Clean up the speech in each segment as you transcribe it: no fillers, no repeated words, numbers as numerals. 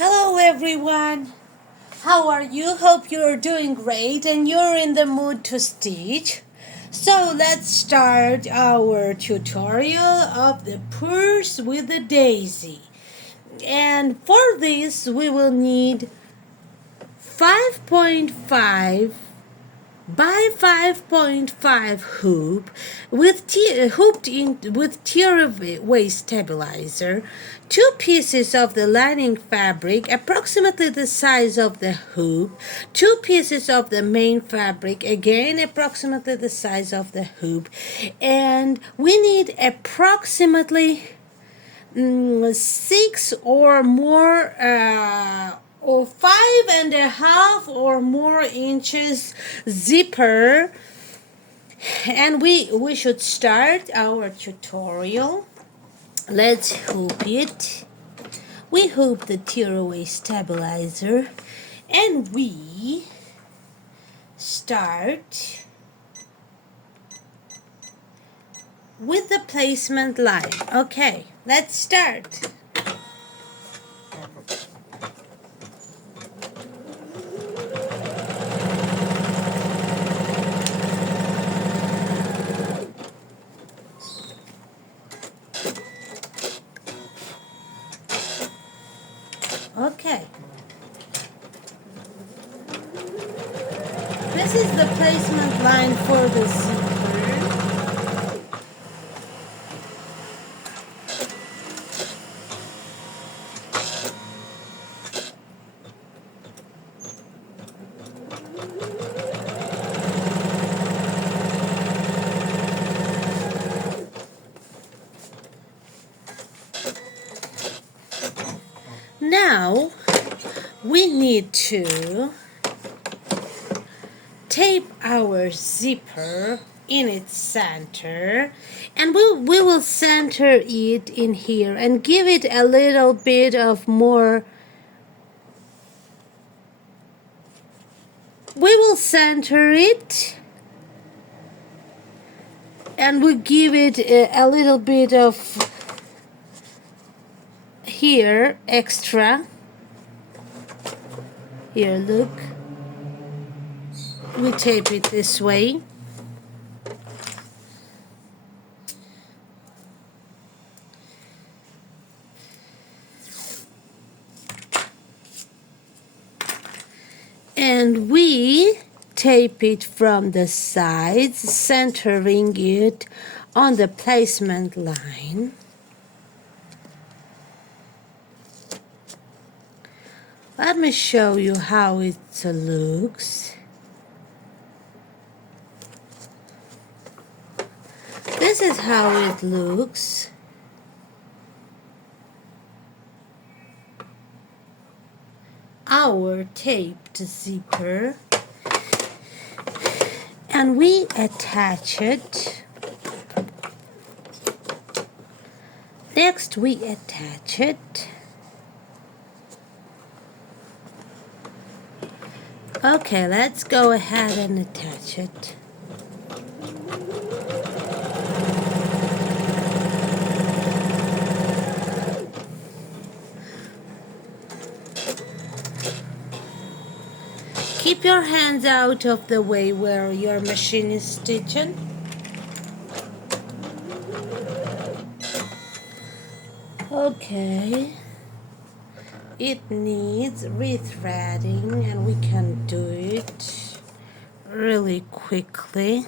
Hello everyone. How are you? Hope you're doing great and you're in the mood to stitch. So let's start our tutorial of the purse with the daisy. And for this we will need 5.5 by 5.5 hoop hooped in with tearaway stabilizer, two pieces of the lining fabric approximately the size of the hoop, two pieces of the main fabric again approximately the size of the hoop, and we need approximately 6 or more or 5.5 or more inches zipper, and we should start our tutorial. Let's hoop it. We hoop the tearaway stabilizer and we start with the placement line. Okay, let's start. Okay. This is the placement line for the zipper. Now we need to tape our zipper in its center, and we will center it in here and give it a little bit of more. We will center it and we give it a little bit of here extra. Here, look. We tape it this way. And we tape it from the sides, centering it on the placement line. Let me show you how it looks. This is how it looks. Our taped zipper, and we attach it. Next we attach it. Okay, let's go ahead and attach it. Keep your hands out of the way where your machine is stitching. Okay. It needs rethreading and we can do it really quickly.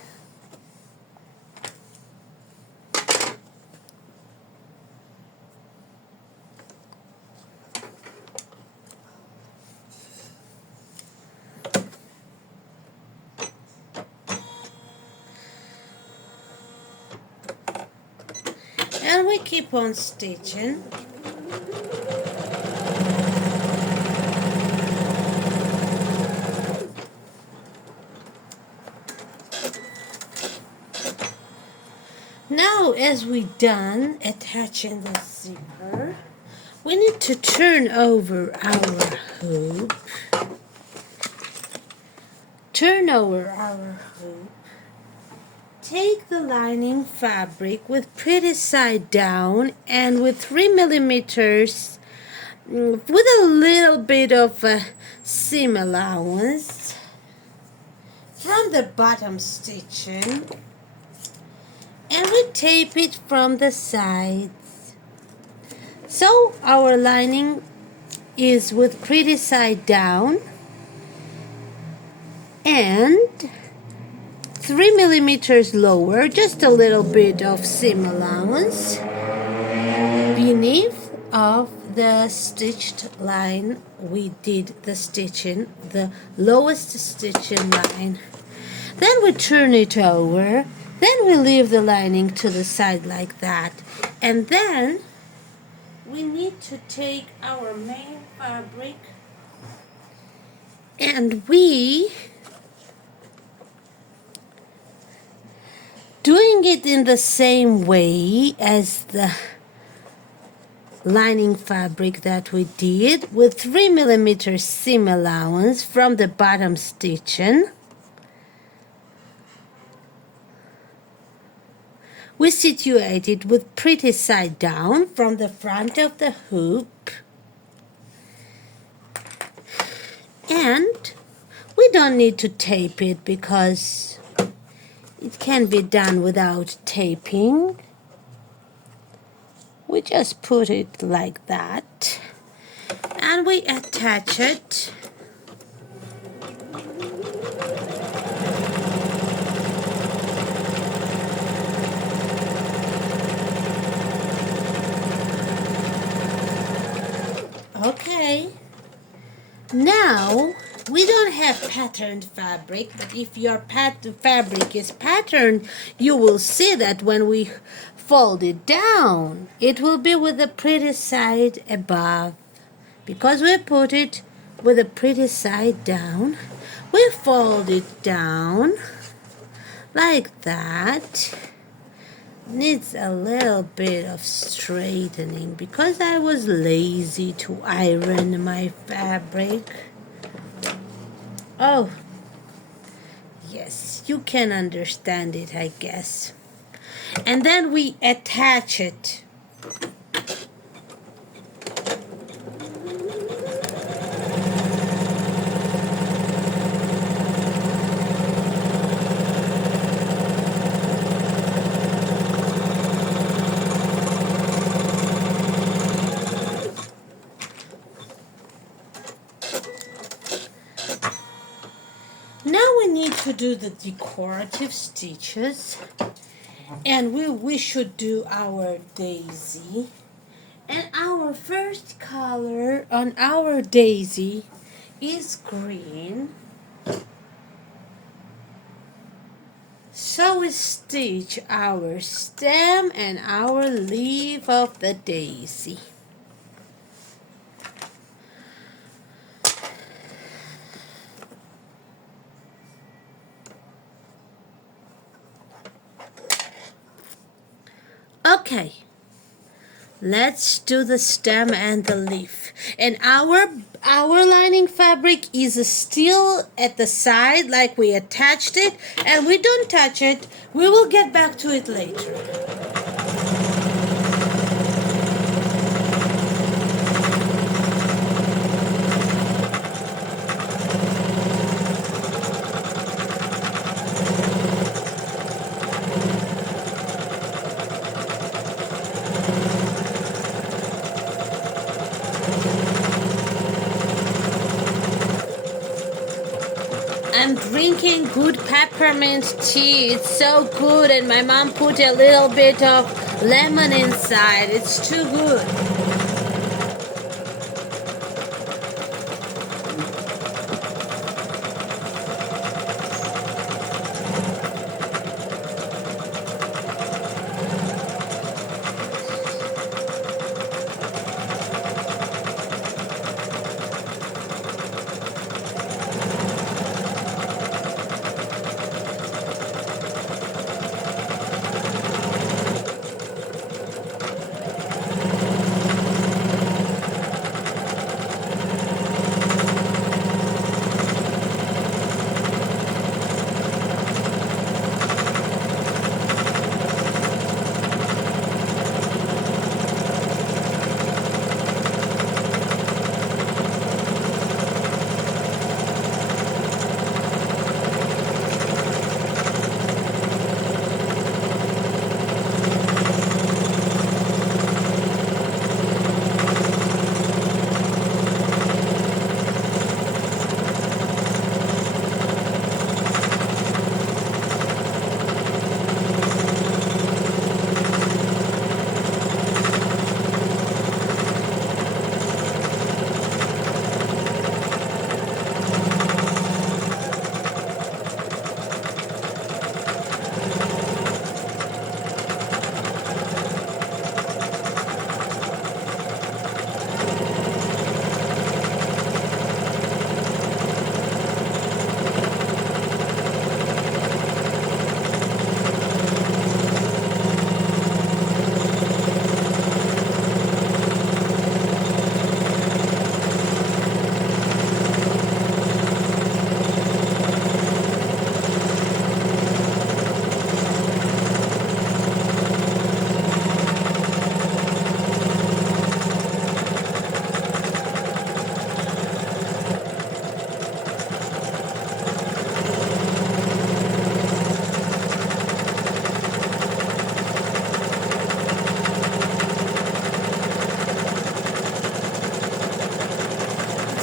And we keep on stitching. Now, as we done attaching the zipper, we need to turn over our hoop. Turn over our hoop. Take the lining fabric with pretty side down and with 3 millimeters with a little bit of seam allowance from the bottom stitching, and we tape it from the sides. So our lining is with pretty side down and 3 millimeters lower, just a little bit of seam allowance beneath of the stitched line. We did the stitching, the lowest stitching line. Then we turn it over, then we leave the lining to the side like that, and then we need to take our main fabric and we doing it in the same way as the lining fabric that we did, with 3 millimeters seam allowance from the bottom stitching. We situate it with pretty side down from the front of the hoop, and we don't need to tape it because it can be done without taping. We just put it like that and we attach it. Okay, now we don't have patterned fabric, but if your fabric is patterned, you will see that when we fold it down, it will be with the pretty side above. Because we put it with the pretty side down, we fold it down like that. Needs a little bit of straightening because I was lazy to iron my fabric. Oh, yes, you can understand it, I guess. And then we attach it. Now we need to do the decorative stitches, and we should do our daisy. And our first color on our daisy is green. So we stitch our stem and our leaf of the daisy. Okay, let's do the stem and the leaf. And our lining fabric is still at the side like we attached it, and we don't touch it. We will get back to it later. I'm drinking good peppermint tea. It's so good, and my mom put a little bit of lemon inside. It's too good.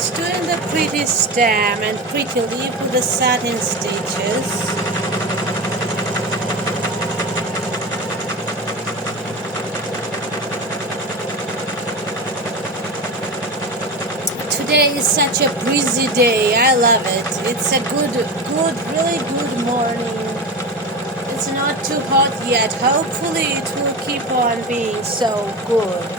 It's doing the pretty stem and pretty leaf with the satin stitches. Today is such a breezy day. I love it. It's a really good morning. It's not too hot yet. Hopefully it will keep on being so good.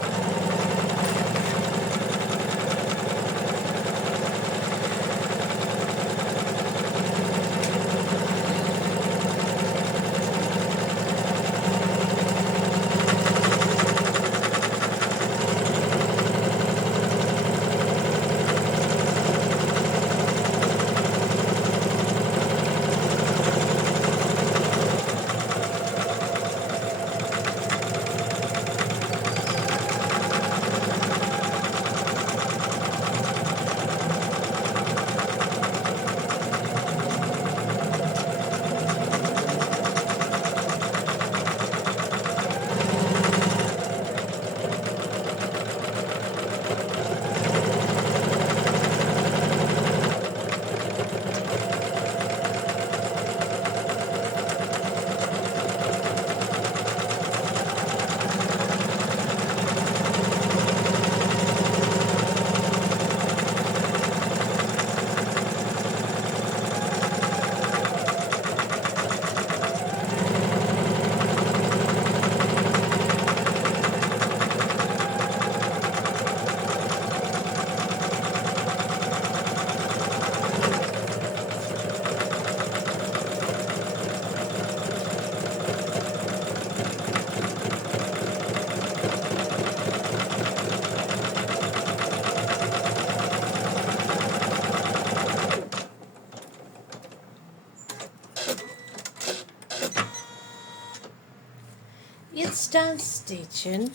It's done stitching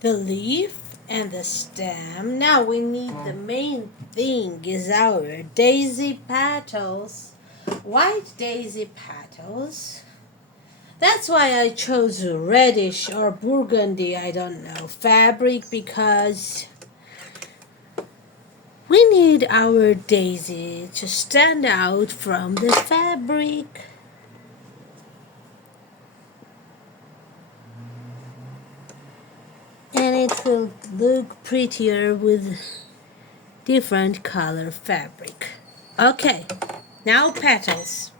the leaf and the stem. Now we need the main thing is our daisy petals, white daisy petals. That's why I chose reddish or burgundy, I don't know, fabric, because we need our daisy to stand out from the fabric. And it will look prettier with different color fabric. Okay, now petals.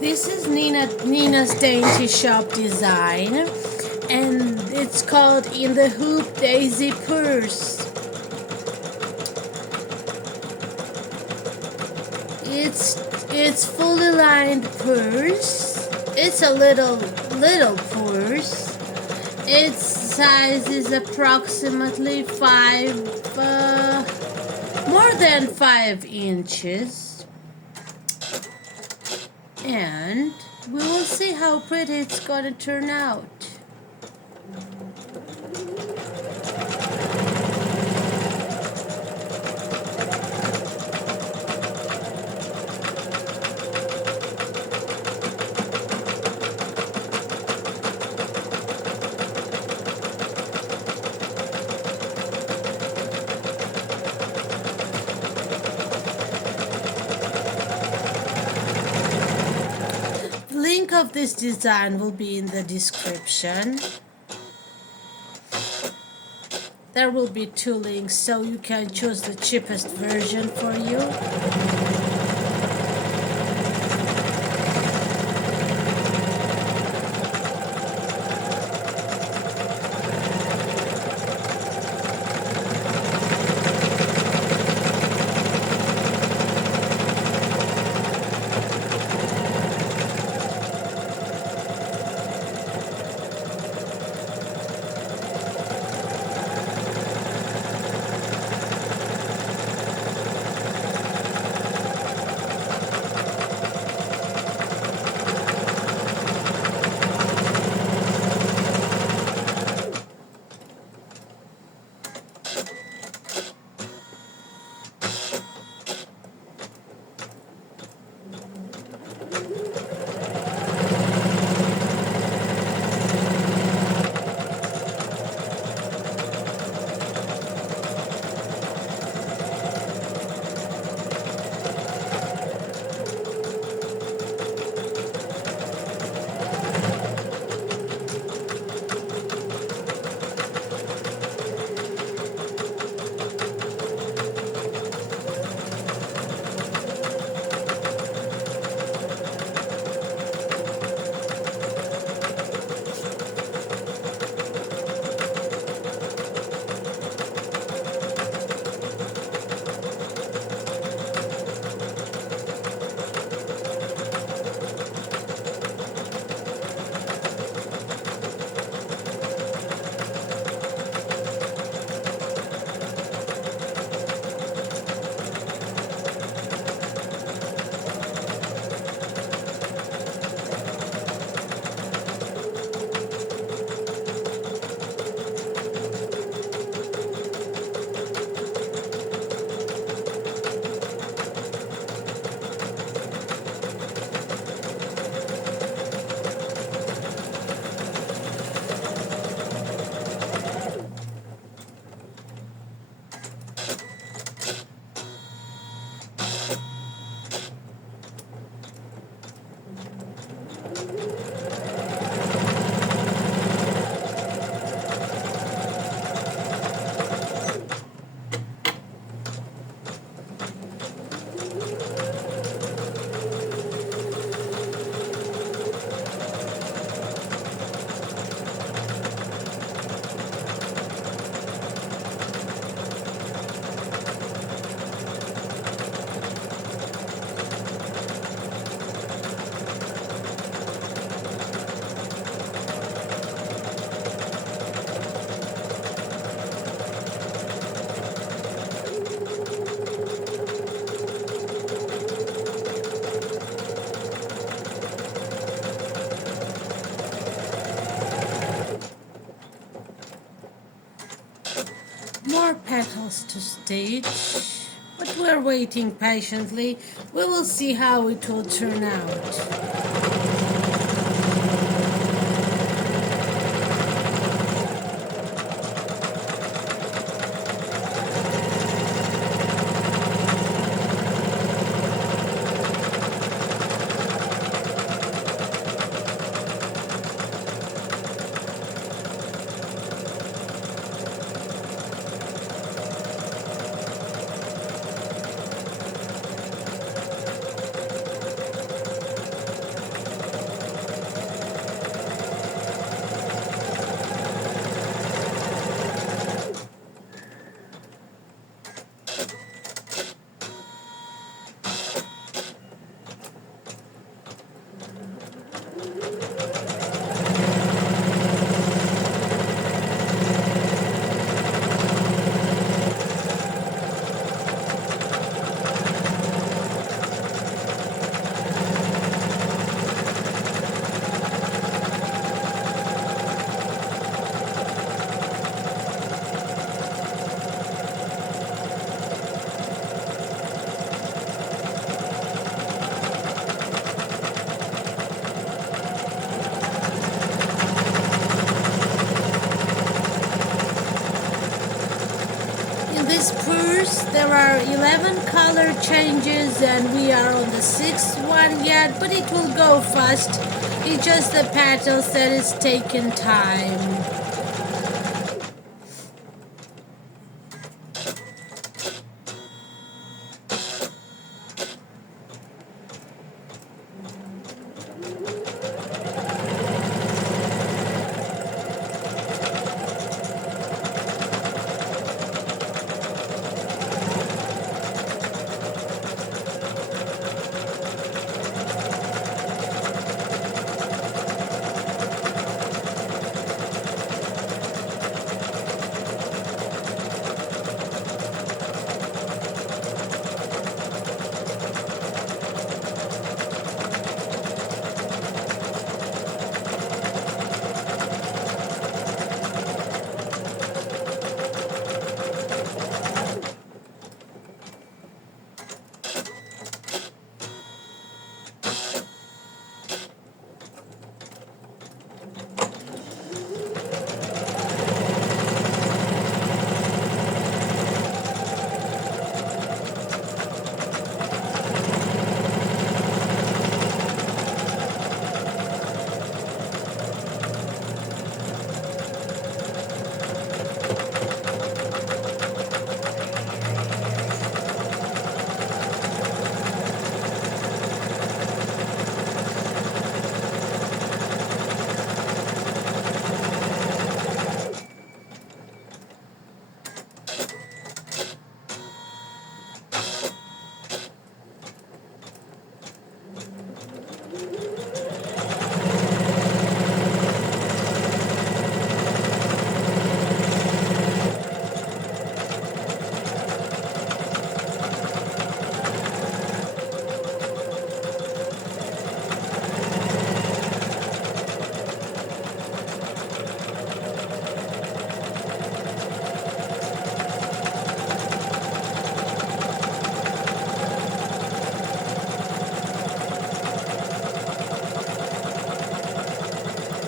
This is Nina's Dainty Shop design, and it's called In the Hoop Daisy Purse. It's fully lined purse. It's a little purse. It's size is approximately more than 5 inches, and we will see how pretty it's gonna turn out. Link of this design will be in the description. There will be 2 links, so you can choose the cheapest version for you. More petals to stitch, but we're waiting patiently. We will see how it will turn out. this purse, there are 11 color changes and we are on the sixth one yet, but it will go fast. It's just the petals that is taking time.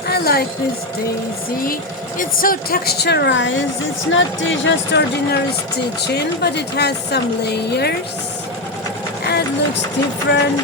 I like this daisy. It's so texturized. It's not just ordinary stitching, but it has some layers and it looks different.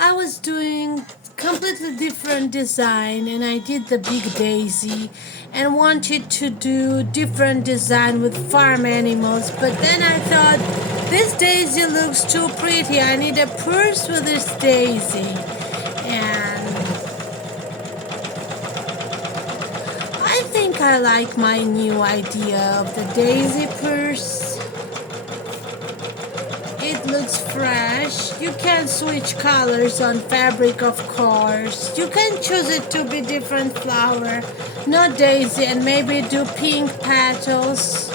I was doing completely different design and I did the big daisy and wanted to do different design with farm animals, but then I thought this daisy looks too pretty. I need a purse with this daisy, and I think I like my new idea of the daisy purse. It looks fresh. You can switch colors on fabric, of course. You can choose it to be different flower, not daisy, and maybe do pink petals.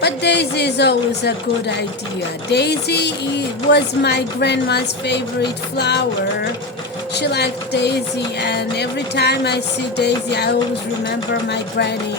But daisy is always a good idea. Daisy was my grandma's favorite flower. She liked daisy, and every time I see daisy, I always remember my granny.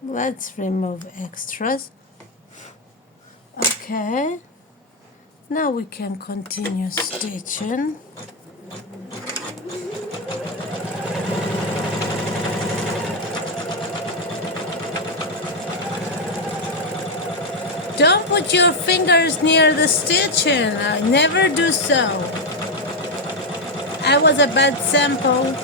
Let's remove extras. Okay, now we can continue stitching. Don't put your fingers near the stitching. I never do so. I was a bad sample.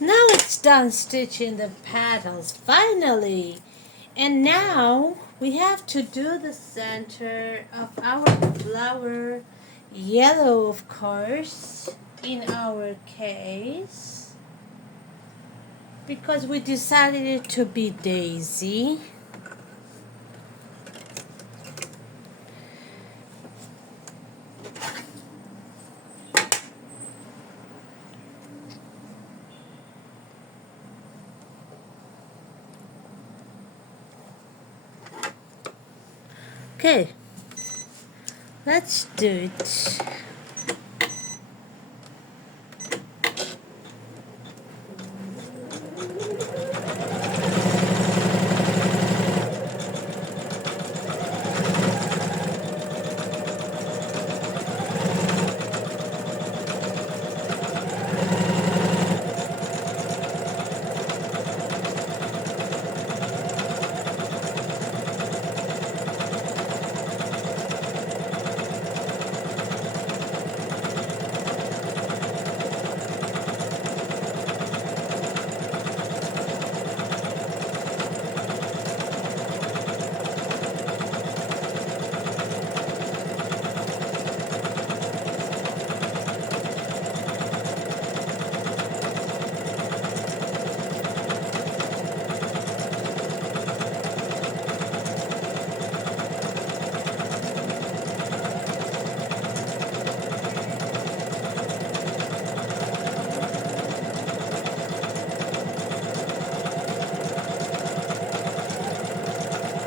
Now it's done stitching the petals, finally. And now we have to do the center of our flower Yellow, of course, in our case, because we decided it to be Daisy. Okay, let's do it.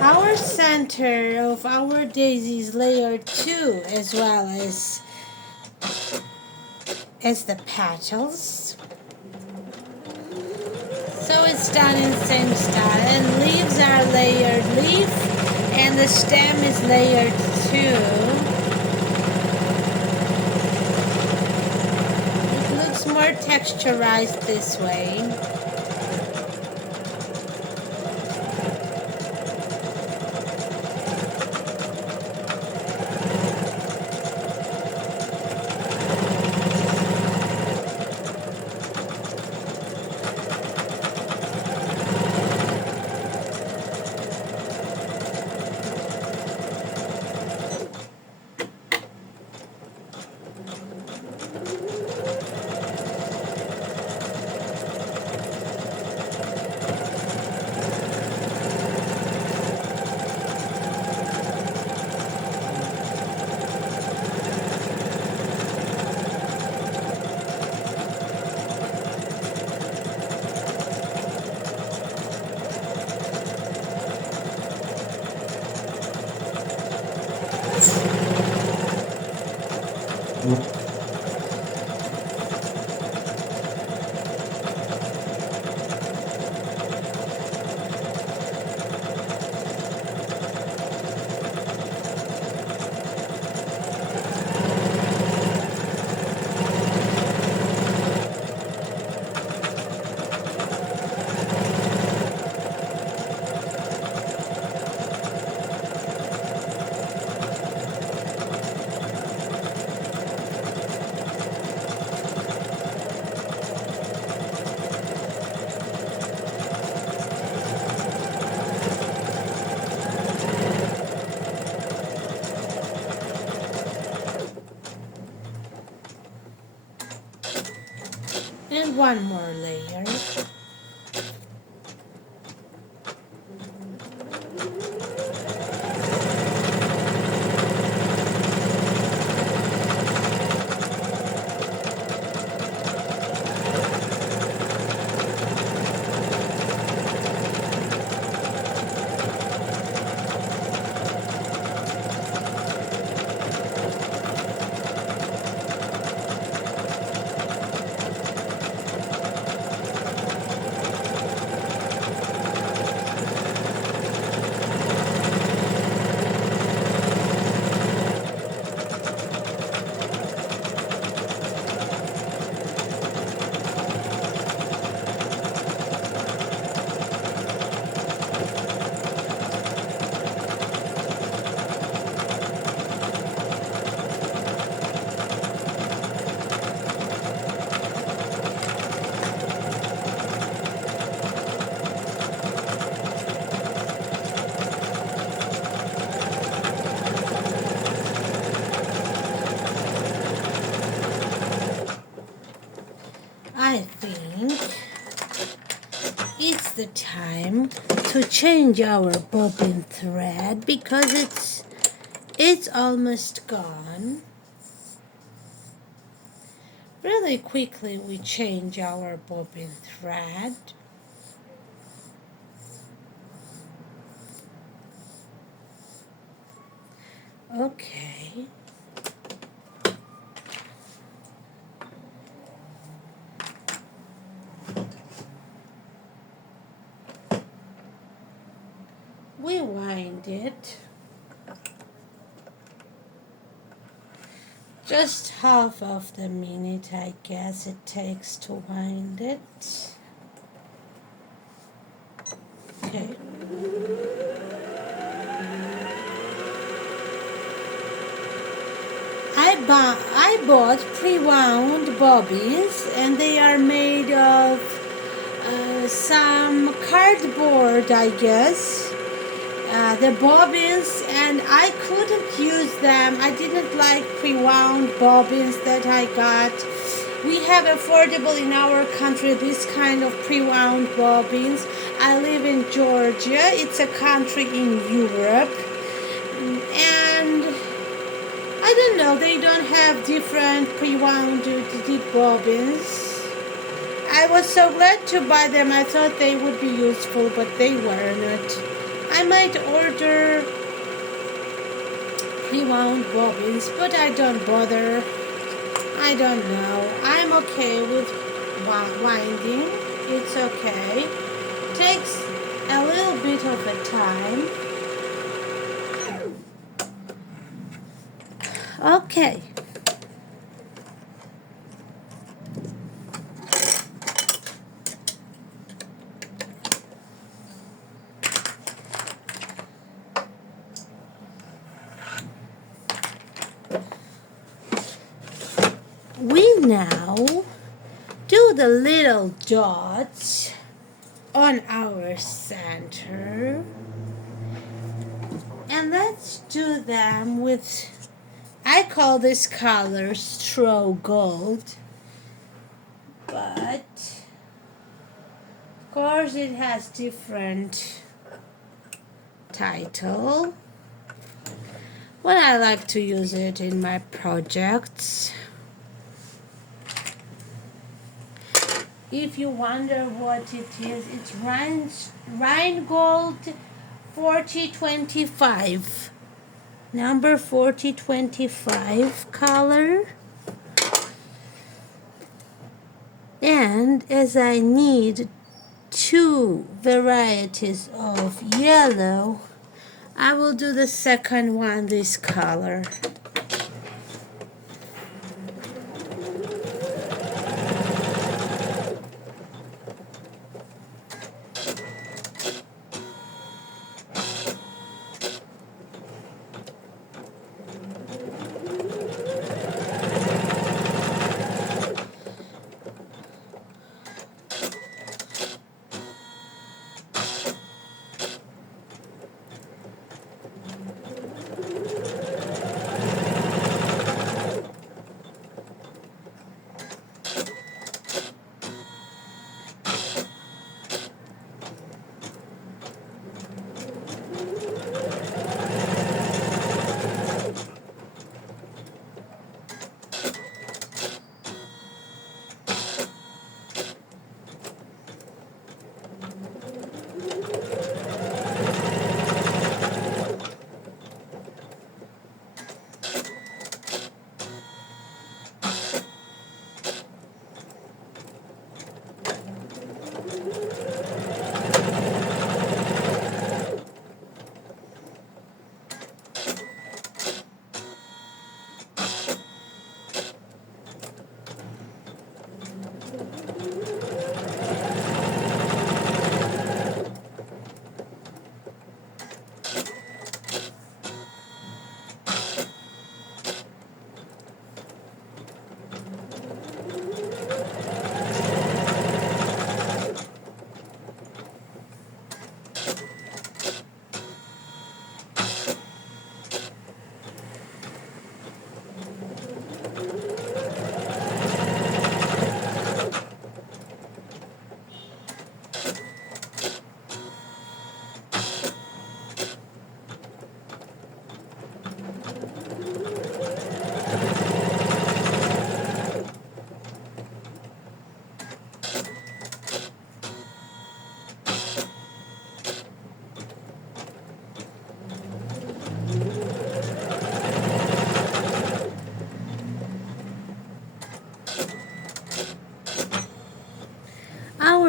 Our center of our daisy is layer 2 as well as the petals. So it's done in the same style, and leaves are layered leaf and the stem is layered 2. It looks more texturized this way. And one more layer. it's the time to change our bobbin thread because it's almost gone. Really quickly we change our bobbin thread. Okay. We wind it. Just half of the minute, I guess, it takes to wind it. Okay. I bought pre-wound bobbins, and they are made of some cardboard, I guess. The bobbins, and I couldn't use them. I didn't like pre-wound bobbins that I got. We have affordable in our country this kind of pre-wound bobbins. I live in Georgia. It's a country in Europe, and I don't know, they don't have different pre-wound bobbins. I was so glad to buy them. I thought they would be useful, but they weren't. I might order pre-wound bobbins, but I don't bother. I don't know. I'm okay with winding. It's okay. Takes a little bit of a time. Okay. We now do the little dots on our center, and let's do them with, I call this color straw gold, but of course it has different title. But I like to use it in my projects. If you wonder what it is, it's Rheingold 4025. Number 4025 color. And as I need 2 varieties of yellow, I will do the second one this color.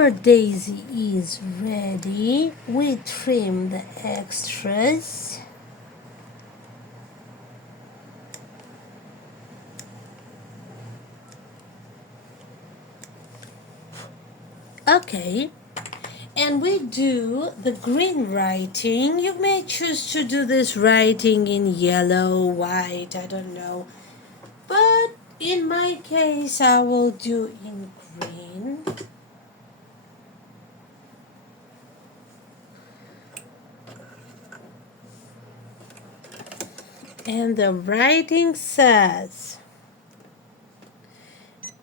our daisy is ready, we trim the extras. Okay, and we do the green writing. You may choose to do this writing in yellow, white, I don't know. But in my case, I will do in green. And the writing says,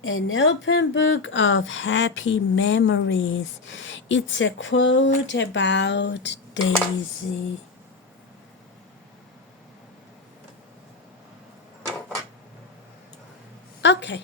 an open book of happy memories. It's a quote about Daisy. Okay.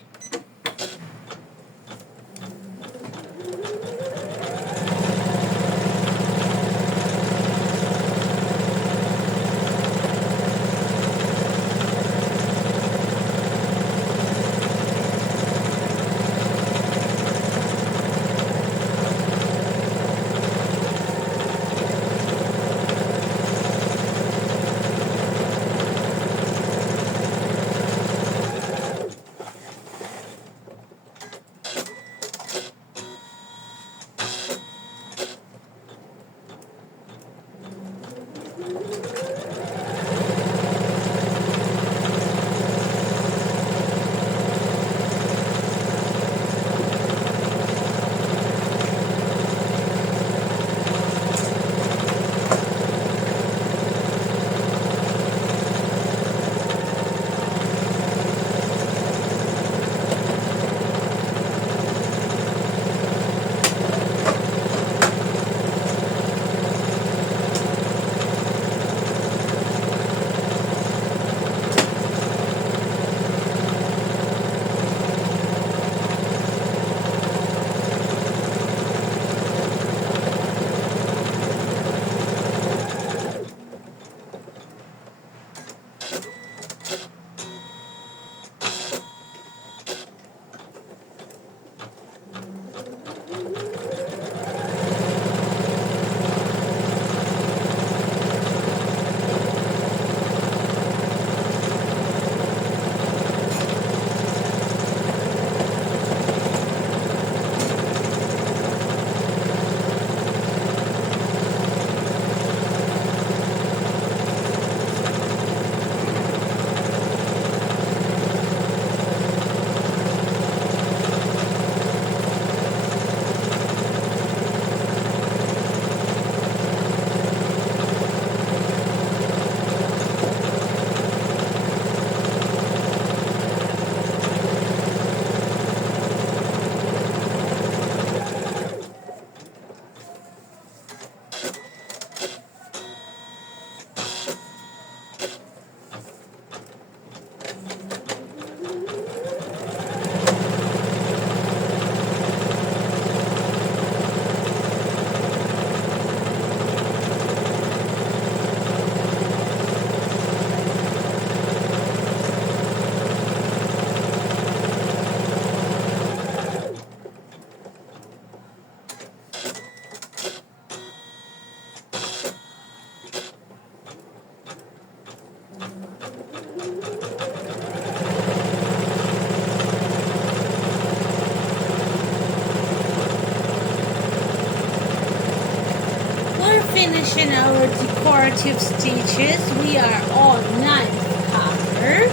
Finishing our decorative stitches. We are on 9th color,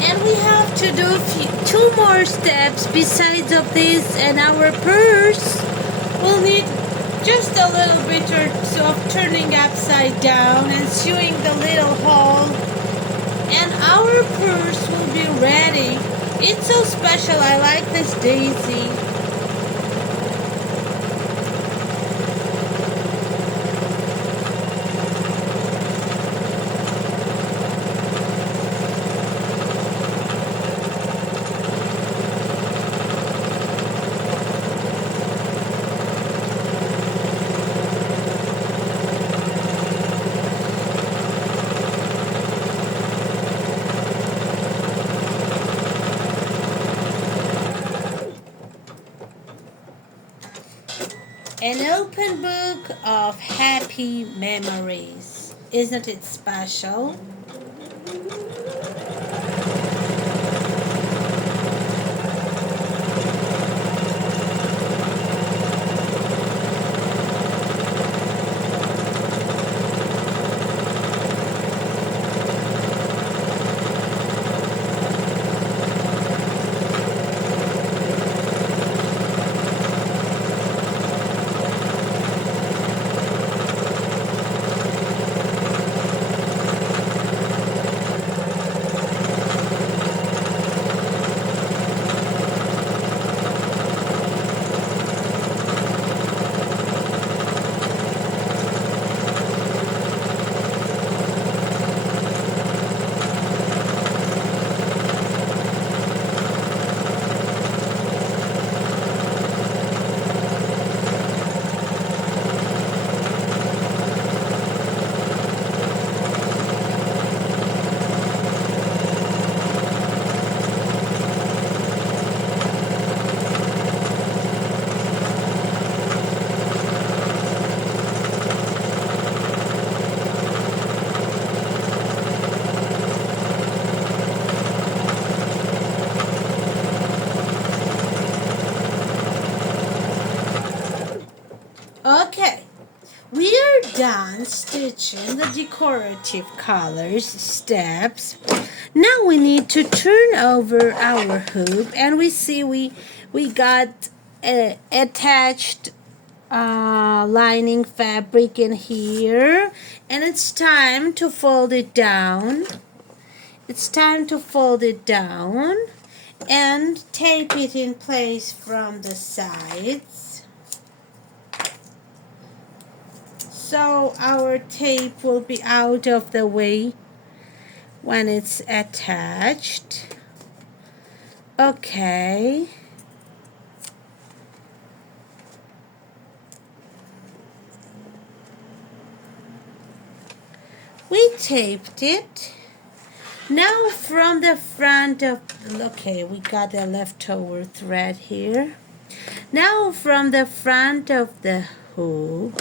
and we have to do two more steps besides of this, and our purse will need just a little bit of turning upside down and sewing the little hole, and our purse will be ready. It's so special. I like this daisy. An open book of happy memories. Isn't it special? Okay, we are done stitching the decorative colors steps. Now we need to turn over our hoop, and we see we got attached lining fabric in here, and it's time to fold it down. It's time to fold it down and tape it in place from the sides. So our tape will be out of the way when it's attached. Okay. We taped it. Now from the front of, okay, we got the leftover thread here. Now from the front of the hoop,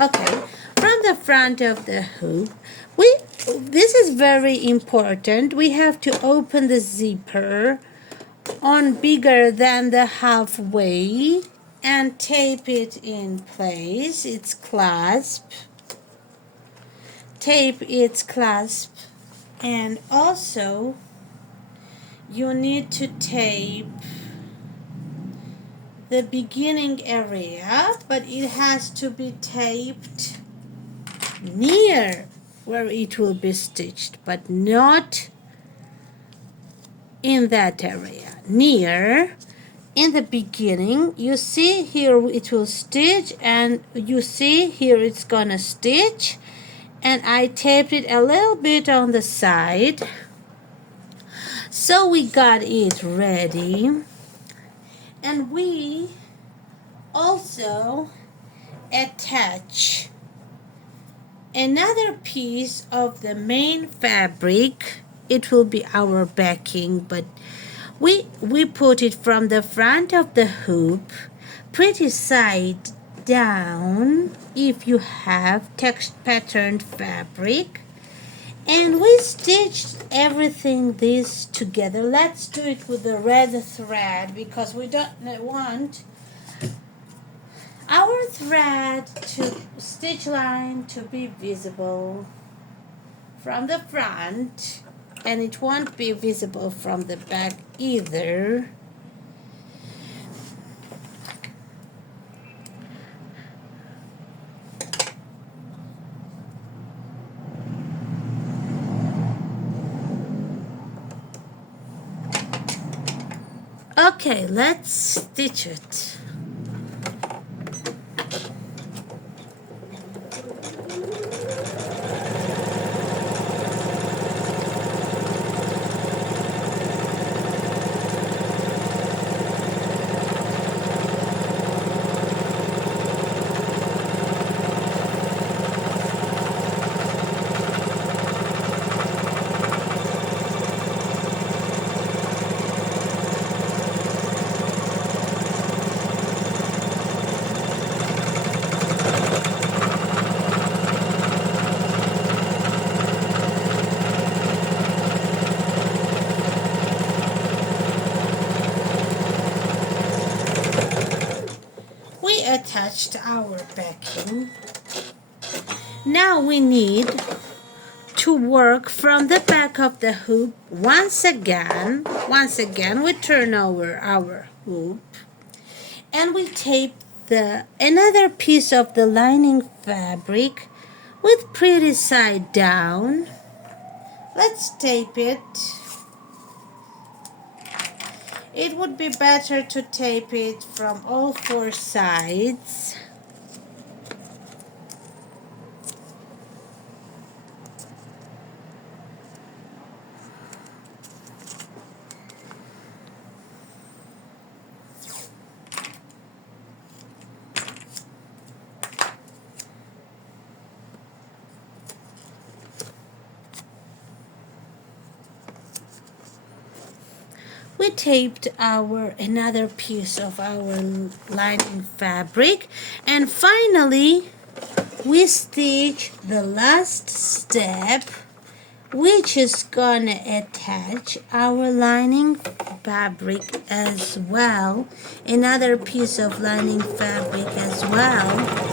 okay, from the front of the hoop, this is very important. We have to open the zipper on bigger than the halfway and tape it in place. Its clasp. Tape its clasp, and also you need to tape the beginning area, but it has to be taped near where it will be stitched, but not in that area. Near, in the beginning, you see here it will stitch, and you see here it's gonna stitch, and I taped it a little bit on the side. So we got it ready, and we also attach another piece of the main fabric. It will be our backing, but we put it from the front of the hoop, pretty side down if you have text patterned fabric, and we stitched everything this together. Let's do it with the red thread because we don't want our thread to stitch line to be visible from the front, and it won't be visible from the back either. Okay, let's stitch it. attached our backing. Now we need to work from the back of the hoop once again. We turn over our hoop and we tape another piece of the lining fabric with pretty side down. Let's tape it. It would be better to tape it from all four sides. We taped another piece of our lining fabric, and finally we stitch the last step, which is gonna attach our lining fabric as well, another piece of lining fabric as well.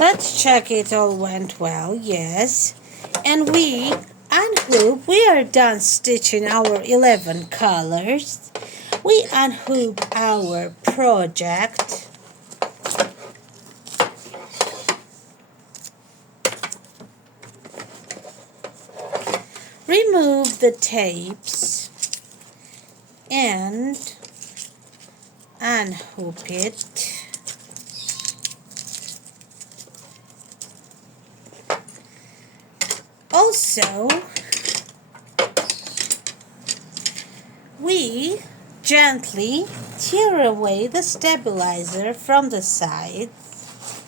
Let's check it all went well, yes. And we unhoop, we are done stitching our 11 colors. We unhoop our project. Remove the tapes and unhoop it. Also, we gently tear away the stabilizer from the sides.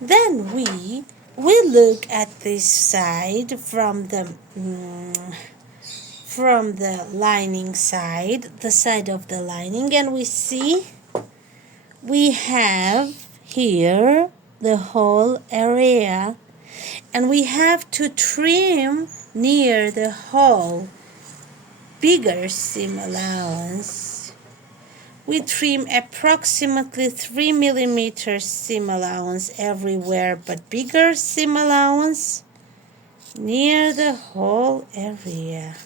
Then we look at this side from the lining side, the side of the lining, and we see we have here the whole area, and we have to trim near the hole, bigger seam allowance. We trim approximately 3 millimeters seam allowance everywhere, but bigger seam allowance near the whole area.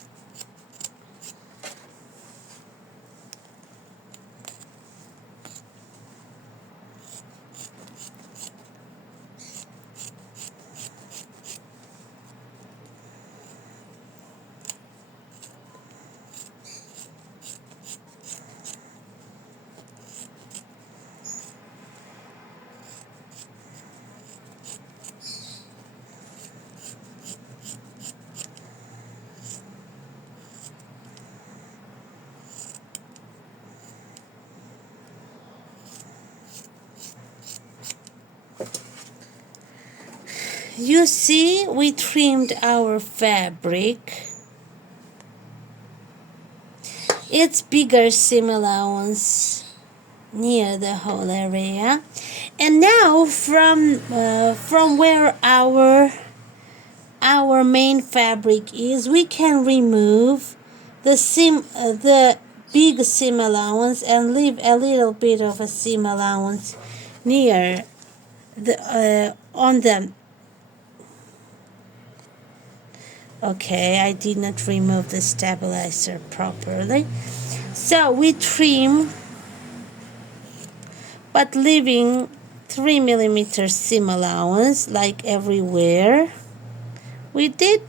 You see, we trimmed our fabric. It's bigger seam allowance near the whole area. And now from where our main fabric is, we can remove the big seam allowance and leave a little bit of a seam allowance near on the. Okay, I did not remove the stabilizer properly. So we trim, but leaving 3 millimeters seam allowance like everywhere. We did,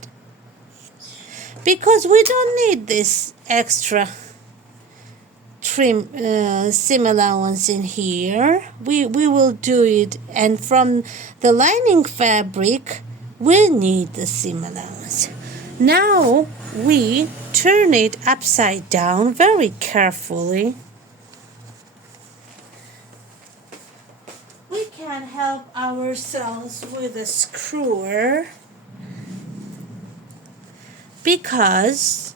because we don't need this extra trim seam allowance in here. We will do it, and from the lining fabric we need the seam allowance. Now we turn it upside down very carefully. We can help ourselves with a screwer because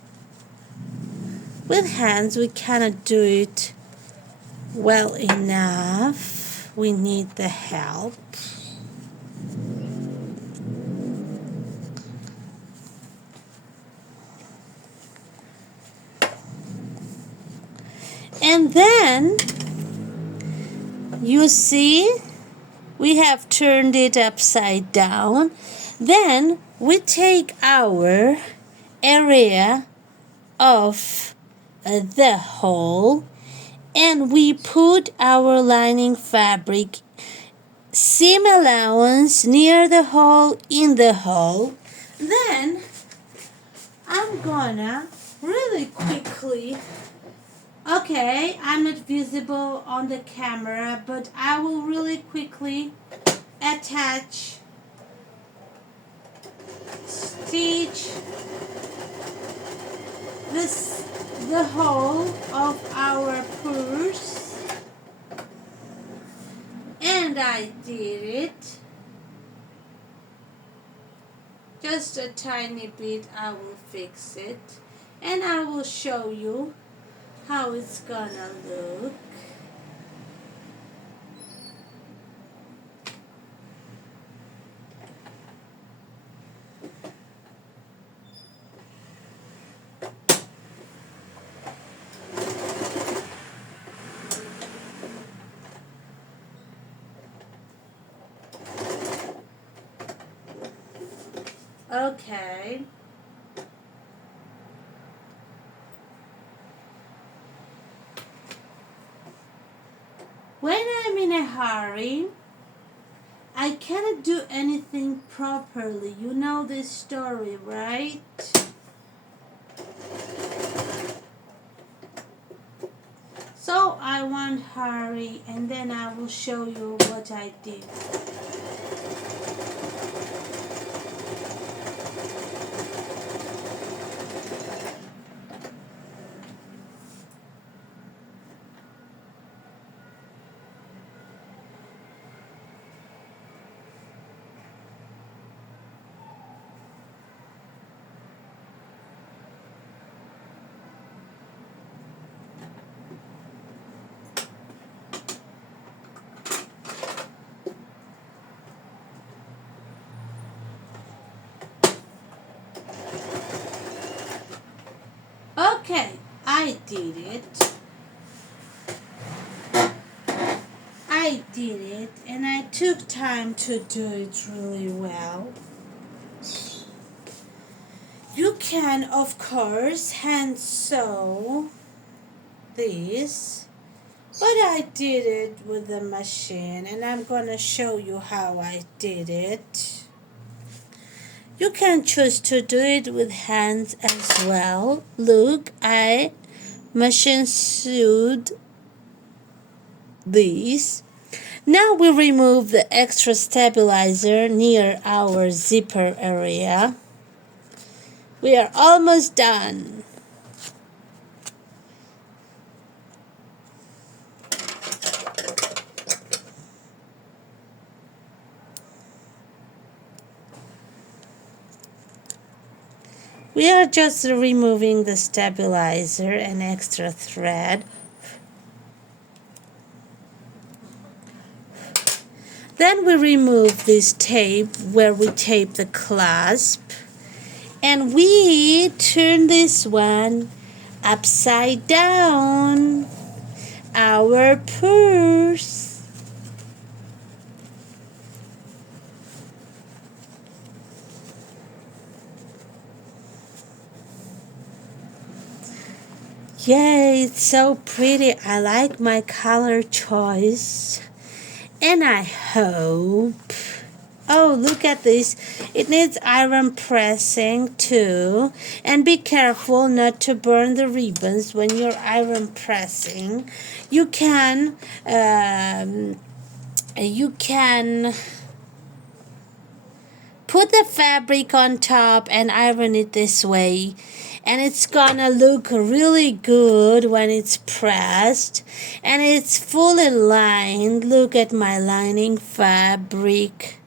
with hands we cannot do it well enough. We need the help. And then you see we have turned it upside down. Then we take our area of the hole and we put our lining fabric seam allowance near the hole in the hole. Then I'm gonna really quickly, okay, I'm not visible on the camera, but I will really quickly attach, stitch the hole of our purse, and I did it just a tiny bit. I will fix it and I will show you how it's gonna look. Okay. When I'm in a hurry, I cannot do anything properly. You know this story, right? So I won't hurry, and then I will show you what I did. Okay, I did it. I did it, and I took time to do it really well. You can, of course, hand sew this, but I did it with the machine, and I'm gonna show you how I did it. You can choose to do it with hands as well. Look, I machine sewed this. Now we remove the extra stabilizer near our zipper area. We are almost done. We are just removing the stabilizer and extra thread. Then we remove this tape where we tape the clasp, and we turn this one upside down, our purse. Yay, it's so pretty. I like my color choice. And I hope Oh, look at this. It needs iron pressing too. And be careful not to burn the ribbons when you're iron pressing. You can, um, you can put the fabric on top and iron it this way, and it's gonna look really good when it's pressed and it's fully lined. Look at my lining fabric,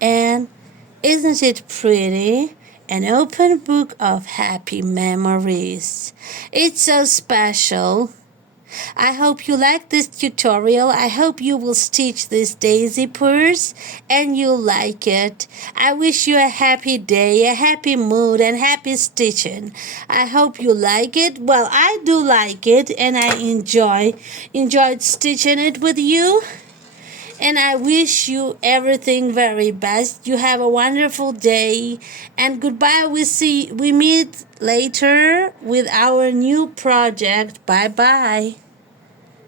and isn't it pretty? An open book of happy memories. It's so special. I hope you like this tutorial. I hope you will stitch this daisy purse and you'll like it. I wish you a happy day, a happy mood, and happy stitching. I hope you like it. Well, I do like it, and I enjoyed stitching it with you. And I wish you everything very best. You have a wonderful day, and goodbye. We meet later with our new project. Bye bye.